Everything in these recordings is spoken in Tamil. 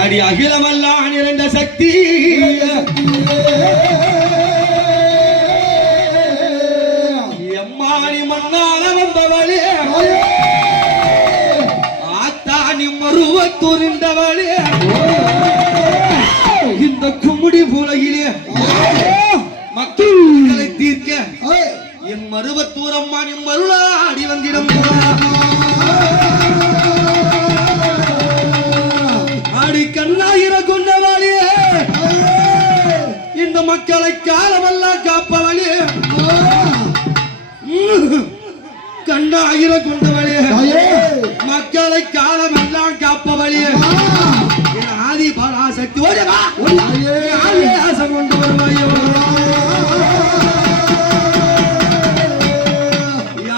அடி அகிலமல்லாம் நிறைந்த சக்தி. எம்மானி மண்ணால வந்தவளே. ஆத்தானி மருவத்துரிந்தவளே இந்த கும்முடி புலையிலே மக்களை காலமெல்லாம் காப்பவளே கண்ணாயிர கொண்டவளே. மக்களை காலமெல்லாம் காப்பவளே. என் ஆதி பராசக்தி ஓடி வா. ஆதி ஆசை கொண்டு வருவாயோ.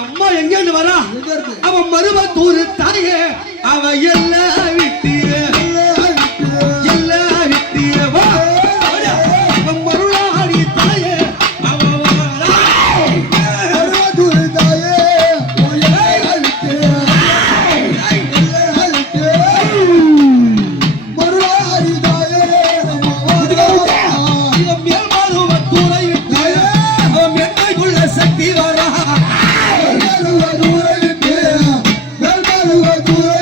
அம்மா எங்கேன்னு வரா? அவன் மருவத்தூர் தாயே அவ எல்லாம் Thank you.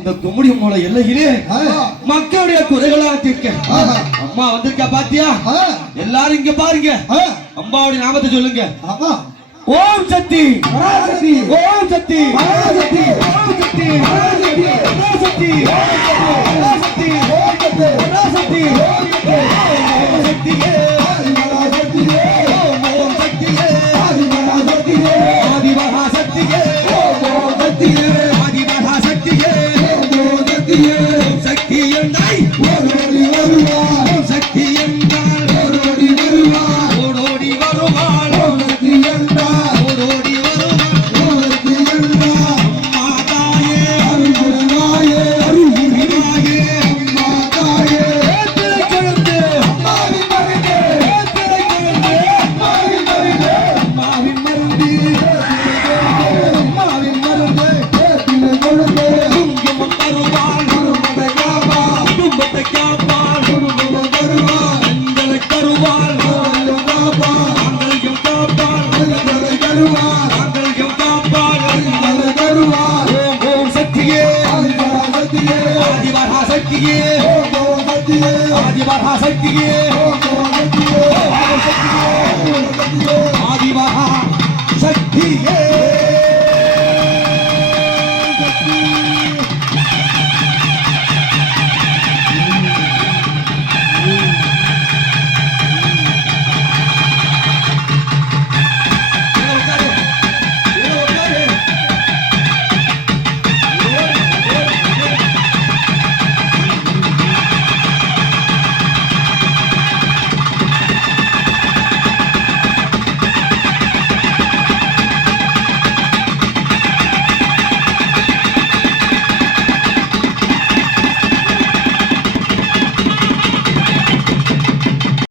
இந்த கும்முடி மூல எல்லையிலே மக்களுடைய குறைகளா தீர்க்க. அம்மா வந்திருக்கா பாத்தியா? எல்லாரும் இங்க பாருங்க. அம்மாவுடைய நாமத்தை சொல்லுங்க. ஓம் சக்தி. பராசக்தி. ஓம் சக்தி. பராசக்தி. ஓம் சக்தி. பராசக்தி பராசக்தி பராசக்தி ஓம் சக்தியே ஆதிமகா சக்தியே சக்தியே ஆதிமகா சக்தியே.